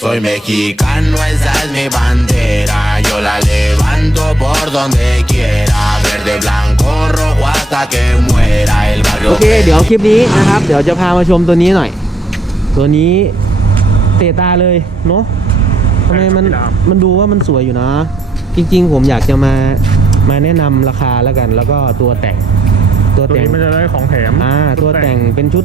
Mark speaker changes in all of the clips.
Speaker 1: Soy mexicano, esa es mi bandera. Yo la levanto por donde quiera. Verde, blanco, rojo hasta que muera el barrio.
Speaker 2: โอเค เดี๋ยวคลิปนี้นะครับ เดี๋ยวจะพามาชมตัวนี้หน่อย ตัวนี้เตะตาเลยเนาะทำไมมัน
Speaker 3: ใช่ครับ
Speaker 2: มันดูว่ามันสวยอยู่นะ จริง ๆ ผมอยากจะมามาแนะนำราคาแล้วกัน แล้วก็ตัวแต่ง ตัว
Speaker 3: ตัว
Speaker 2: แต่ง
Speaker 3: นี้มันจะได้ของแถม
Speaker 2: อ่า ตัวแต่งเป็นชุด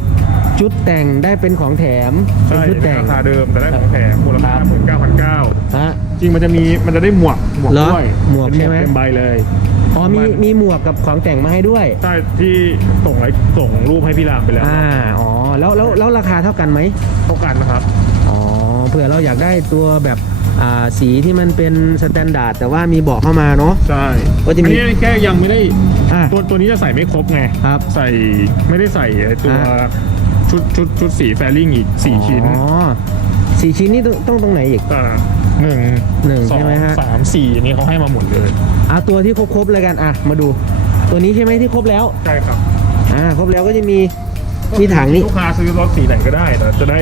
Speaker 2: ชุดแต่งได้เป็นของแถม เป็น
Speaker 3: ใช่
Speaker 2: ชุดแต่ง
Speaker 3: ราคาเดิมแต่ได้ของแถมมูลค่าหมื่นเก้าพันเก้า
Speaker 2: ฮะ
Speaker 3: จริงมันจะมีมันจะได้หมวกหมวก
Speaker 2: เหรอ
Speaker 3: ด้วย
Speaker 2: หมวก
Speaker 3: เป็น
Speaker 2: ใช่ไหม
Speaker 3: เต็มใบเลย
Speaker 2: อ๋อมีมีหมวกกับของแต่งมาให้ด้วย
Speaker 3: ใช่ที่ส่งไว้ส่งรูปให้พี่รามไปแล้ว
Speaker 2: อ่า อ๋อ แล้วแล้วแล้วราคาเท่ากันไหม
Speaker 3: เท่ากันนะครับ
Speaker 2: อ๋อ เผื่อเราอยากได้ตัวแบบอ่า สีที่มันเป็นสแตนดาร์ดแต่ว่ามีเบาะเข้ามาเนาะ
Speaker 3: ใช่
Speaker 2: ก็จะมี
Speaker 3: อันนี้แค่ยังไม่ได้
Speaker 2: อ่า
Speaker 3: ตัวตัวนี้จะใส่ไม่ครบไง
Speaker 2: ครับ
Speaker 3: ใส่ไม่ได้ใส่ไอ้ตัว
Speaker 2: อ่า
Speaker 3: ชุดชุดชุดสีแฟริ่งอีกสี่ชิ้น
Speaker 2: อ๋อสี่ชิ้นนี่ต้องต้องตรงไหนอีก
Speaker 3: อ่าหนึ่ง
Speaker 2: หนึ่ง
Speaker 3: สอ
Speaker 2: ใช่
Speaker 3: ง
Speaker 2: ไหมฮะ
Speaker 3: สามสี่อันนี้เขาให้มาหมดเลย
Speaker 2: เอาตัวที่ครบๆเลยกันอะมาดู ตัวนี้ใช่ไหมที่ครบแล้ว
Speaker 3: ใช่ครับ
Speaker 2: อ่าครบแล้วก็จะมีที่ถังนี้
Speaker 3: ลูกค้าซื้อรถสีไหนก็ได้แต่จะได้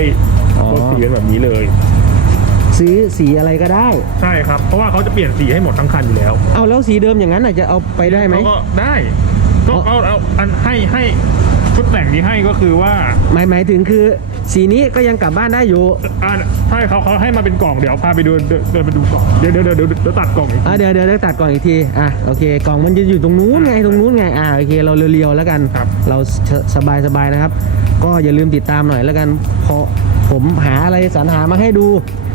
Speaker 2: อ๋อ
Speaker 3: รถสีเป็นแบบนี้เลย
Speaker 2: ซื้อสีอะไรก็ได้
Speaker 3: ใช่ครับ เพราะว่าเขาจะเปลี่ยนสีให้หมดทั้งคันอยู่แล้ว
Speaker 2: เอาแล้วสีเดิมอย่างนั้นอาจจะเอาไปได้ไหม
Speaker 3: เขาก็ได้ก็
Speaker 2: อ๋อ
Speaker 3: เอาเอาอันให้ให้ชุดแต่งที่ให้ก็คือว่า
Speaker 2: หมายหมายถึงคือสีนี้ก็ยังกลับบ้านได้อยู่
Speaker 3: อ่าใช่เขาเขาให้มาเป็นกล่องเดี๋ยวพาไปดูเดินเดินไปดูกล่องเดี๋ยวเดี๋ยวเดี๋ยวเดี๋ยวเดี๋ยวตัดกล่องอีก
Speaker 2: อะเดี๋ยวเดี๋ยวเดี๋ยวตัดก่อนอีกทีอะโอเคกล่องมันจะอยู่ตรงนู้นไงตรงนู้นไงอะโอเคเราเรียวๆแล้วกัน
Speaker 3: ครับ
Speaker 2: เราสบายสบายๆนะครับ ก็อย่าลืมติดตามหน่อยแล้วกันเพราะ ผมหาอะไรสรรหามาให้ดู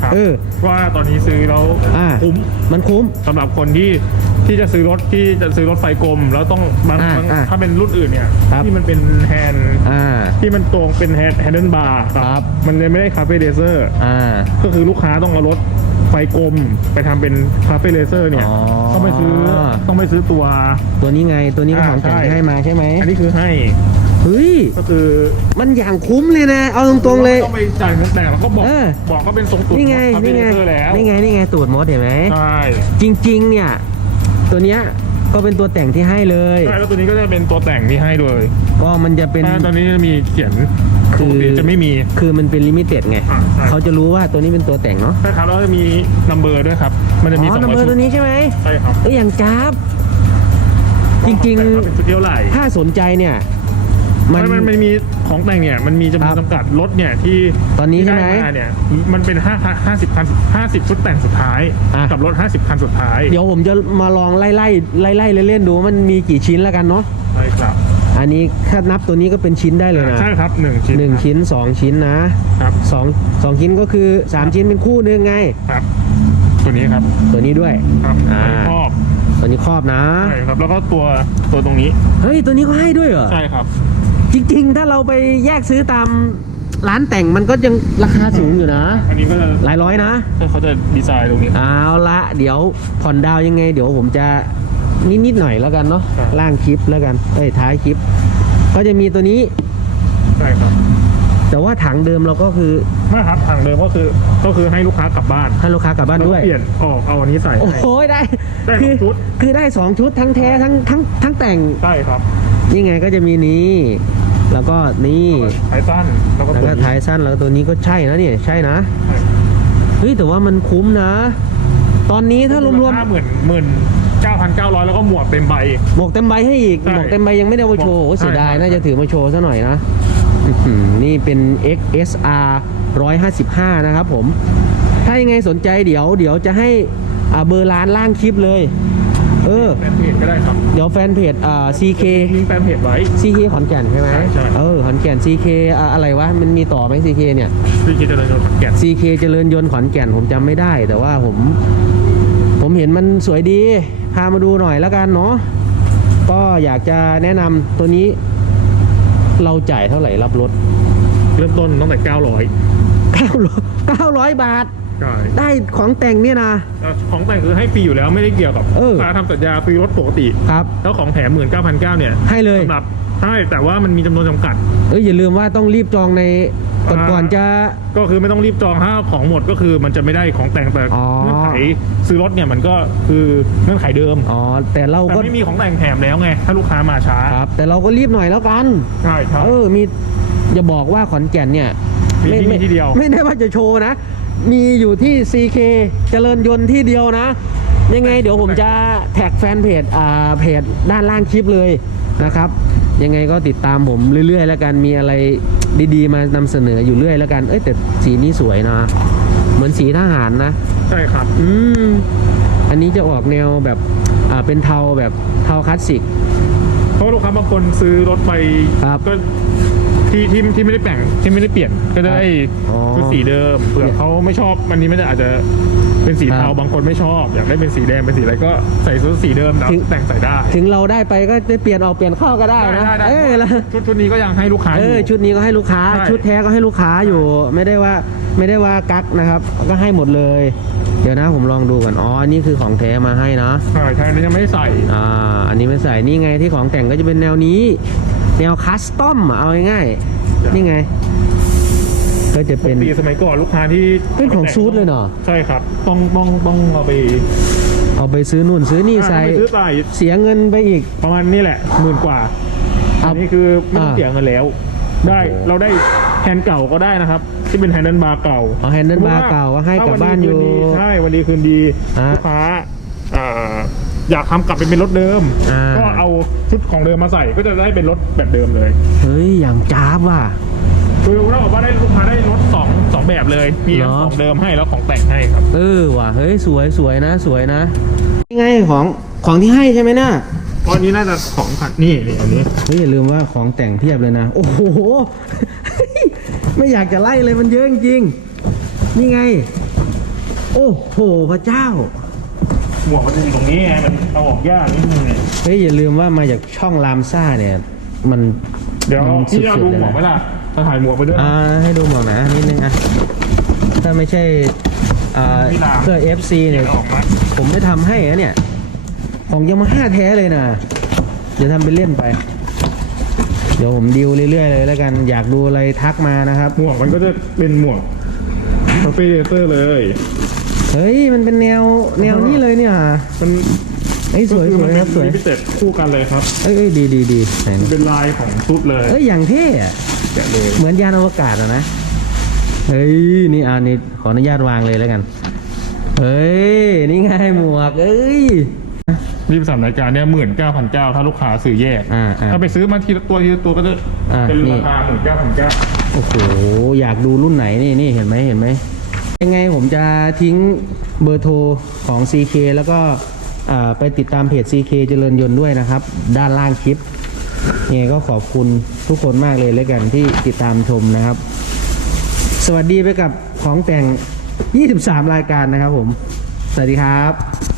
Speaker 3: ครับ
Speaker 2: เออ
Speaker 3: ว่าตอนนี้ซื้อแล้ว
Speaker 2: อ่า
Speaker 3: คุ้ม
Speaker 2: มันคุ้ม
Speaker 3: สำหรับคนที่ที่จะซื้อรถที่จะซื้อรถไฟกลม แล้วต้องบาง
Speaker 2: อ่า
Speaker 3: บาง
Speaker 2: อ่า
Speaker 3: ถ้าเป็นรุ่นอื่นเนี่ย
Speaker 2: ครับ
Speaker 3: ที่มันเป็นแฮนด์
Speaker 2: อ่า
Speaker 3: ที่มันตรงเป็นแฮนด์แฮนด์บาร์
Speaker 2: ครับ
Speaker 3: มันเลยไม่ได้คาเฟ่เลเซอร์
Speaker 2: อ่า
Speaker 3: ก็คือลูกค้าต้องเอารถไฟกลมไปทำเป็นคาเฟ่เลเซอร์เนี่ย
Speaker 2: อ๋อ
Speaker 3: ต้องไปซื้อต้องไปซื้อตัว
Speaker 2: ตัวนี้ไงตัวนี้ก็
Speaker 3: อ่า
Speaker 2: ของแต่ง
Speaker 3: ใช่
Speaker 2: ที่ให้มาใช่ไหม
Speaker 3: อันนี้คือให้
Speaker 2: เฮ้ย
Speaker 3: ก็คือ
Speaker 2: มันอย่างคุ้มเลยนะ เอาตรงๆเลย
Speaker 3: ต้องไปจ่ายเงินแต่งแล้วก็บอก
Speaker 2: เออ
Speaker 3: บอกก็เป็นทรงตูด
Speaker 2: นี่ไง
Speaker 3: คาเฟ่
Speaker 2: นี่
Speaker 3: เล
Speaker 2: ไง
Speaker 3: เซอร์แล้ว
Speaker 2: นี่ไง นี่ไง ตูดมดเห็นไหม
Speaker 3: ใช่
Speaker 2: จริง ๆ เนี่ย ตัวเนี้ยก็เป็นตัวแต่งที่ให้เลย
Speaker 3: ใช่แล้วตัวนี้ก็จะเป็นตัวแต่งที่ให้เลย
Speaker 2: ก็มันจะเป็น
Speaker 3: ถ้าตอนนี้จะมีเขียน
Speaker 2: คื
Speaker 3: ป
Speaker 2: อ
Speaker 3: กติจะไม่มี
Speaker 2: คือมันเป็นลิมิเต็ดไง
Speaker 3: อ่าใช่
Speaker 2: เขาจะรู้ว่าตัวนี้เป็นตัวแต่งเนาะ
Speaker 3: ใช่ครับแล้วจะมีนัมเบอร์ด้วยครับ มันจะ
Speaker 2: อ๋
Speaker 3: มี
Speaker 2: อ
Speaker 3: สอง
Speaker 2: นัม
Speaker 3: ร้อย
Speaker 2: เบอร์
Speaker 3: ชุ
Speaker 2: ตั
Speaker 3: ด
Speaker 2: วนี้ใช่ไหม
Speaker 3: ใช่ครับ
Speaker 2: เอ้ยอย่างจ้าบจริงๆ
Speaker 3: แต่ก็เป็นชุดเดียวไหล
Speaker 2: ถ้าสนใจเนี่ย มัน
Speaker 3: มันมันมีของแต่งเนี่ยมันมีจำนว
Speaker 2: ครั
Speaker 3: น
Speaker 2: บ
Speaker 3: จำกัดรถเนี่ยที่
Speaker 2: ตอนนี้ใช่ไหม
Speaker 3: ที่ด้าเนี่ยมันเป็นห้าห้าสิบคันห้าสิบชุดแต่งสุดท้าย
Speaker 2: อะ
Speaker 3: กับรถห้าสิบคันสุดท้าย
Speaker 2: เดี๋ยวผมจะมาลองไล่ไล่ไล่ไล่เล่นๆดูว่ามันมีกี่ชิ้นแล้วกันเนาะ
Speaker 3: ใช่ครับ
Speaker 2: อันนี้ถ้านับตัวนี้ก็เป็นชิ้นได้เลยนะ
Speaker 3: ใช่ครับหนึ่งชิ้น
Speaker 2: หนึ่งชิ้นสองชิ้นนะครับสองสองชิ้นก็คือสามชิ้นเป็นคู่หนึงไง
Speaker 3: ครับ ตัวนี้ครับ
Speaker 2: ตัวนี้ด้วย
Speaker 3: ครับ
Speaker 2: อ่า
Speaker 3: ครอบ
Speaker 2: ตัวนี้ครอบนะ
Speaker 3: ใช่ครับแล้วก็ตัวตัวตรงนี้
Speaker 2: เฮ้ยตัวนี้ก็ให้ด้วยเหรอ
Speaker 3: ใช่ครับ
Speaker 2: จริงๆ ถ้าเราไปแยกซื้อตามร้านแต่งมันก็ยังราคาสูงอยู่นะ
Speaker 3: อันนี้ก็จะ
Speaker 2: หลายร้อยนะ
Speaker 3: เขาจะดีไซน์ตรงนี้
Speaker 2: เอาละเดี๋ยวผ่อนดาวยังไง เดี๋ยวผมจะนิดๆหน่อยแล้วกันเนาะ
Speaker 3: ครับ
Speaker 2: ล่างคลิปแล้วกันเอ้ยท้ายคลิป ก็จะมีตัวนี้
Speaker 3: ใช่ครับ
Speaker 2: แต่ว่าถังเดิมเราก็คือ
Speaker 3: ไม่ครับทางเดิมก็คือก็คือให้ลูกค้ากลับบ้าน
Speaker 2: ให้ลูกค้ากลับบ้าน
Speaker 3: แล้ว
Speaker 2: ด้
Speaker 3: ก็
Speaker 2: วย
Speaker 3: เปลี่ยนออกเอาอันนี้ใส่
Speaker 2: โอ้
Speaker 3: ให้
Speaker 2: โหได้
Speaker 3: ได้
Speaker 2: คื
Speaker 3: สองชุด
Speaker 2: คือได้สองชุดทั้งแท้ทั้งทั้งทั้งแต่ง
Speaker 3: ใช่ครับ
Speaker 2: นี่ไงก็จะมีนี้ แล้วก็นี่
Speaker 3: ไททันแล้วก็
Speaker 2: แล้ว
Speaker 3: ตัว
Speaker 2: ก็
Speaker 3: นี้
Speaker 2: ท้ายสั้นแล้วก็ตัวนี้ก็ใช่นะเนี่ยใช่นะ
Speaker 3: ใช่
Speaker 2: เฮ้ยแต่ว่ามันคุ้มนะ ตอนนี้ถ้ารวม
Speaker 3: ห้าหมื่นหมื่นเก้าพันเก้าร้อยแล้วก็หมวกเต็มใบ
Speaker 2: ๆหมวกเต็มใบให้อีก
Speaker 3: ใช่
Speaker 2: หมวกเต็มใบยังไม่ได้เอามาโชว์โอ้
Speaker 3: ใช่
Speaker 2: เสียดาย
Speaker 3: ใช่
Speaker 2: น่าจะถือมาโชว์ซะหน่อยนะอื้อหือนี่เป็น XSR 155 นะครับผม ถ้ายังไงสนใจเดี๋ยว เดี๋ยวจะให้อ่าเบอร์ร้านล่างคลิปเลย เออ
Speaker 3: แฟนเพจก็ได้ครับ
Speaker 2: เดี๋ยวแฟนเพจอ่า CK
Speaker 3: ทิ้งแฟนเพจไว้
Speaker 2: CK ขอนแก่นใช่ไหม
Speaker 3: ใช่ใช่
Speaker 2: เออขอนแก่น CK อ่าอะไรวะมันมีต่อไหม CK เนี่ย
Speaker 3: พี่คิดจะเลยขอนแก่น
Speaker 2: CK เจริญยนต์ขอนแก่นผมจำไม่ได้ แต่ว่าผม ผมเห็นมันสวยดี พามาดูหน่อยแล้วกันเนาะก็อยากจะแนะนำตัวนี้ เราจ่ายเท่าไหร่รับรถ
Speaker 3: เริ่มต้นตั้งแต่เก้าร้อย
Speaker 2: 900 900 บาท
Speaker 3: ใช่
Speaker 2: ได้ของแต่งเนี่ยนะ
Speaker 3: แล้วของแต่งคือให้ฟรีอยู่แล้วไม่ได้เกี่ยวกับ
Speaker 2: เออ
Speaker 3: ค่าทำสัญญาซื้อรถปกติ
Speaker 2: ครับ
Speaker 3: แล้วของแถมหมื่นเก้าพันเก้าเนี่ย
Speaker 2: ให้เลย
Speaker 3: สำหรับใช่แต่ว่ามันมีจำนวนจำกัด
Speaker 2: เอ้ยอย่าลืมว่าต้องรีบจองในก่อน
Speaker 3: อ่า
Speaker 2: ก่อนจะ
Speaker 3: ก็คือไม่ต้องรีบจองถ้าของหมดก็คือมันจะไม่ได้ของแต่งแต่
Speaker 2: อ๋อ
Speaker 3: เงื่อนไขซื้อรถเนี่ยมันก็คือเงื่อนไขเดิม
Speaker 2: อ๋อแต่เรา
Speaker 3: แต่
Speaker 2: ก็
Speaker 3: ไม่มีของแต่งแถมแล้วไง ถ้าลูกค้ามาช้า
Speaker 2: ครับ แต่เราก็รีบหน่อยแล้วกัน
Speaker 3: ใช่ครับ
Speaker 2: เออมีอย่าบอกว่าขอนแก่นเนี่ย
Speaker 3: มีที่นี่ที่เดียว
Speaker 2: ไม่ได้ว่าจะโชว์นะ มีอยู่ที่ CK เจริญยนต์ที่เดียวนะ ยังไงเดี๋ยวผมจะแท็กแฟนเพจอ่าเพจด้านล่างคลิปเลยนะครับ ยังไงก็ติดตามผมเรื่อยๆ แล้วกันมีอะไรดีๆ มานำเสนออยู่เรื่อยแล้วกันเอ้ยแต่สีนี้สวยนะ เหมือนสีทหารนะ
Speaker 3: ใช่ครับ
Speaker 2: อืม อันนี้จะออกแนวแบบอ่าเป็นเทาแบบเทาคลาสสิก
Speaker 3: เพราะลูกค้าบางคนซื้อรถไป
Speaker 2: ครับ
Speaker 3: ก็ ที่ที่ที่ไม่ได้แต่งที่ไม่ได้เปลี่ยนก็จะได้
Speaker 2: อ๋อ
Speaker 3: ชุดสีเดิมเผื่อเขาไม่ชอบอันนี้ไม่ได้อาจจะเป็นสี
Speaker 2: ค
Speaker 3: เทา
Speaker 2: รับ
Speaker 3: บางคนไม่ชอบ อยากได้เป็นสีแดงเป็นสีอะไรก็ใส่ชุดสีเดิมแล้ว
Speaker 2: ถึง
Speaker 3: แต่งใส่ได้
Speaker 2: ถึงเราได้ไปก็ได้เปลี่ยนออกเปลี่ยนเข้าก็ได้นะ
Speaker 3: ได้ได้
Speaker 2: เออแล้ว
Speaker 3: ชุดชุดนี้ก็ยังให้ลูกค้า
Speaker 2: เอ
Speaker 3: อยู่
Speaker 2: อชุดนี้ก็ให้ลูกค้า
Speaker 3: ใช่
Speaker 2: ชุดแท้ก็ให้ลูกค้าอยู่ ไม่ได้ว่าไม่ได้ว่ากักนะครับ ก็ให้หมดเลย เดี๋ยวนะผมลองดูก่อนอ๋ออันนี่คือของแท้มาให้นะ
Speaker 3: ใช่ใช่อันนี้ยังไม่ได้ใส่
Speaker 2: อ่าอันนี้ไม่ใส่นี่ไงที่ของแต่งก็จะเป็นแนวนี้ แนวคัสตอมอะเอาง่ายๆนี่ไง ก็จะ
Speaker 3: ป
Speaker 2: เป็
Speaker 3: ก
Speaker 2: น
Speaker 3: ติสมัยก่อนลูกค้าที่
Speaker 2: เป็นของซูดเลยเนอะ
Speaker 3: ใช่ครับ ต้องต้องต้องเอาไป
Speaker 2: เอาไปซื้อนู่นซื้อนี่ใส่
Speaker 3: เอาไปซื้อใส่
Speaker 2: เสียเงินไปอีก
Speaker 3: ประมาณนี้แหละหมื่นกว่า
Speaker 2: เอา
Speaker 3: อันนี้คือไม่ต้อง
Speaker 2: อ่า
Speaker 3: เสียเงินแล้ว ได้
Speaker 2: โอ้โห
Speaker 3: เราได้แฮนด์เก่าก็ได้นะครับ ที่เป็นแฮนด์บาร์เก่า
Speaker 2: เอา handle bar เก่าก็ให้กลับบ้านอยู่
Speaker 3: ถ้วัดีคืดีใช่วันดีคืนดี
Speaker 2: อ่า
Speaker 3: ลูกค้า อ่าอยากทำกลับไปเป็นรถเดิม
Speaker 2: อ่า
Speaker 3: ก็เอาชุดของเดิมมาใส่ก็จะได้เป็นรถแบบเดิมเลย
Speaker 2: เฮ้ย อย่างจ้าบว่ะ
Speaker 3: คือเราบอกว่าได้ลูกค้าได้รถสองสองแบบเลยมีทั้ง
Speaker 2: เหรอ
Speaker 3: ของเดิมให้แล้วของแต่งให้ครับ
Speaker 2: เออว่ะ เฮ้ย สวยสวยนะ สวยนะนี่ไงของของที่ให้ใช่ไหมน่ะ
Speaker 3: เพราะอันนี้น่าจะของขัดนี่นี่อันนี้
Speaker 2: เฮ้ยอย่าลืมว่าของแต่งเพียบเลยนะ โอ้โห ไม่อยากจะไล่เลยมันเยอะจริงๆนี่ไง โอ้โห พระเจ้า
Speaker 3: หมวกมันจะอยู่ตรงนี้ไงมันเอาออกยากนิดนึงเนี่ย
Speaker 2: เฮ้ยอย่าลืมว่ามาจากช่องรามซ่าเนี่ย มัน
Speaker 3: เดี๋ยว
Speaker 2: มัน
Speaker 3: พี่เอาดู
Speaker 2: สุดๆเลย
Speaker 3: หมวกไหม
Speaker 2: นะ
Speaker 3: ล่ะจะถ่ายหมวกไปด้วย
Speaker 2: อ่าให้ดูหมอกนะนิดนึงอะถ้าไม่ใช่อ่า
Speaker 3: พี่ราม
Speaker 2: เพื่อ FC เนี่ย
Speaker 3: ออกมา
Speaker 2: ผมไม่ทำให้อะเนี่ย ของยามาฮ่าแท้เลยนะเดี๋ยวทำเป็นเล่นไป เดี๋ยวผมดิวเรื่อยๆเลยแล้วกันอยากดูอะไรทักมานะครับ
Speaker 3: หมวกมันก็จะเป็นหมวกคาเฟ่เตอร์เลย
Speaker 2: เฮ้ย มันเป็นแนวแนวนี้เลยเนี่ย
Speaker 3: มัน
Speaker 2: เฮ้ยสวย
Speaker 3: ก็
Speaker 2: ส
Speaker 3: อ
Speaker 2: วย
Speaker 3: มัน
Speaker 2: ครับสวย
Speaker 3: ลิมิเต็ดคู่กันเลยครับ
Speaker 2: เอ้ยเอ้ยดีดีดีไหน
Speaker 3: มันเป็นลายของชุดเลย
Speaker 2: เอ้ยอย่างเท่อะ
Speaker 3: แกะเลย
Speaker 2: เหมือนยานอวกาศอะนะ เฮ้ยนี่อ่านี่ขออนุญาตวางเลยแล้วกัน เฮ้ยนี่ไงหมวก เอ้ย
Speaker 3: รีบสามรายการเนี่ยหมื่นเก้าพันเก้าถ้าลูกค้าซื้อแยก
Speaker 2: อ่าอ่า
Speaker 3: ถ้าไปซื้อมาทีละตัวทีละตัวก็จะ
Speaker 2: อ่า
Speaker 3: เป็น
Speaker 2: นี่
Speaker 3: ราคาหมื่นเก้าพันเก้า
Speaker 2: โอ้โหอยากดูรุ่นไหนนี่นี่เห็นไหมเห็นไหม ยังไงผมจะทิ้งเบอร์โทรของ CK แล้วก็ไปติดตามเพจ CK เจริญยนต์ด้วยนะครับ ด้านล่างคลิปยังไงก็ขอบคุณทุกคนมากเลยแล้วกันที่ติดตามชมนะครับ สวัสดีไปกับของแต่ง 23 รายการนะครับผม สวัสดีครับ